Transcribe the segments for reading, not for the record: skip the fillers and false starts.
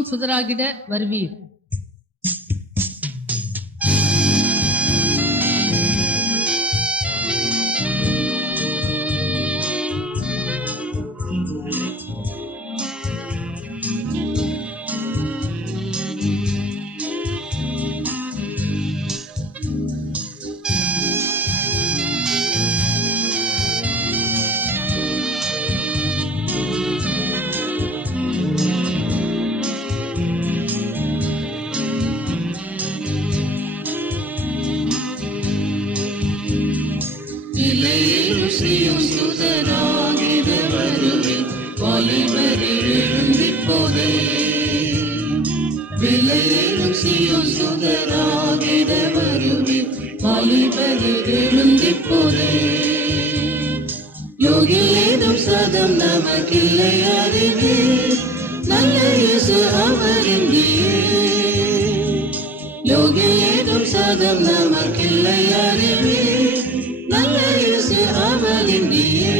சீயோன் சுதராகிட வருவீர். சீயோன் சுதராகிட வருவீர். வாலிபரே எழுந்திப்போதே, விலையேறும் சீயோன் சுதராகிட வருவீர். வாலிபரே எழுந்திப்போதே, யோகில் ஏதும் சதம் நமக்கில்லை அறிவே, நல்ல இயேசு அவர் இந்தியே. யோகில் ஏதும் சதம் நமக்கில்லை அறிவே, நல்ல இயேசு அவர் இந்தியே.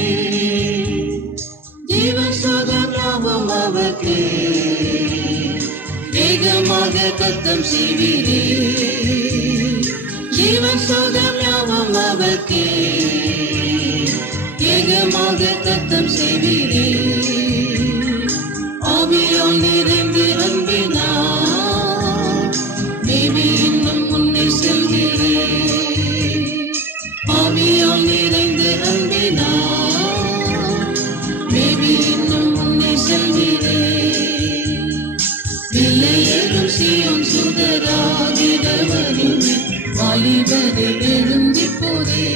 ஜீவன் சுகம் ஞாபகம் அவர்க்கே, வேகமாக தத்தம் செய்வீரே. ஜீவன் சுகம் ஞாபகம் அவர்க்கே, வேகமாக தத்தம் செய்வீரே. ஆவியால் நிறைந்து அன்பினார் தேவி இன்னும் முன்னே செல்கிறே. ஆவியால் நிறைந்து அன்பினார் தேவி இன்னும் முன்னே செல்கிறே. விலையேறும் சீயோன் சுதராகிட வருவீர். வாலிபரே எழுந்திப்போதே,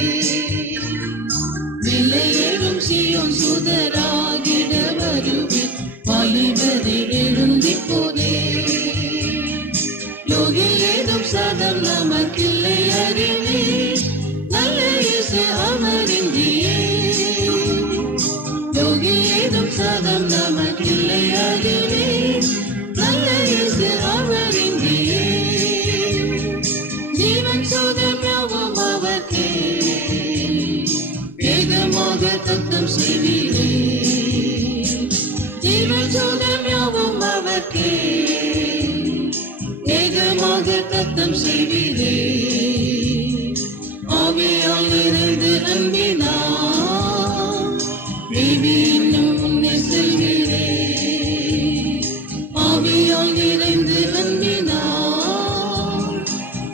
விலையேறும் சீயோன் சுதராகிட வருவீர். வாலிபரே எழுந்திப்போதே, யோகில் ஏதும் சதம் நமக்கில்லை அறிவே, நல்ல இயேசு அவர் இந்தியே. யோகில் ஏதும் சதம் நமக்கில்லை அறிவே, நல்ல இயேசு அவர் இந்தியே. ஜீவன் சுகம் ஞாபகம் அவர்க்கே, வேகமாக தத்தம் செய்வீரே. ஜீவன் சுகம் ஞாபகம் அவர்க்கே, வேகமாக தத்தம் செய்வீரே. ஆவியால் நிறைந்து அன்பினார் தேவி இன்னும் முன்னே செல்கிறே. ஆவியால் நிறைந்து அன்பினார்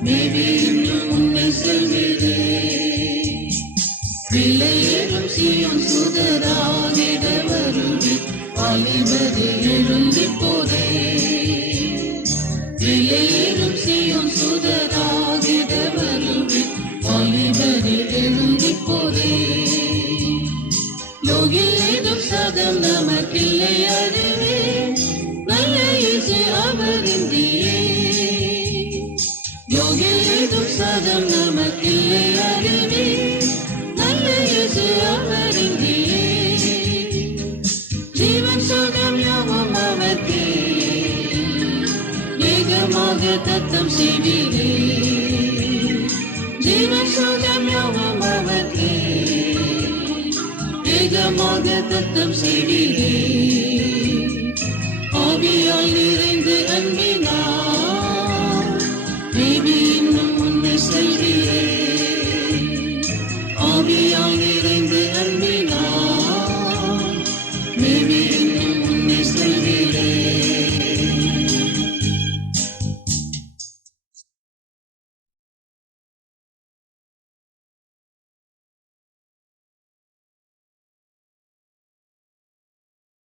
தேவி இன்னும் முன்னே செல்கிறே. விலையேறும் சீயோன் சுதராகிட வருவீர். வாலிபரே எழுந்திப்போதே, விலையேறும் சீயோன் சுதராகிட வருவீர். வாலிபரே எழுந்திப்போதே, யோகில் ஏதும் சதம் நமக்கில்லை அறிவே, நல்ல இயேசு அவர் இந்தியே. யோகில் ஏதும் சதம் நமக்கில்லை அறிவே, நல்ல இயேசு அவர் இந்தியே. ஜீவன் சுகம் ஞாபகம் அவர்க்கே, வேகமாக தத்தம் செய்வீரே. ஜீவன் சுகம் ஞாபகம் அவர்க்கே, வேகமாக தத்தம் செய்வீரே. ஆவியால் நிறைந்து அன்பினார்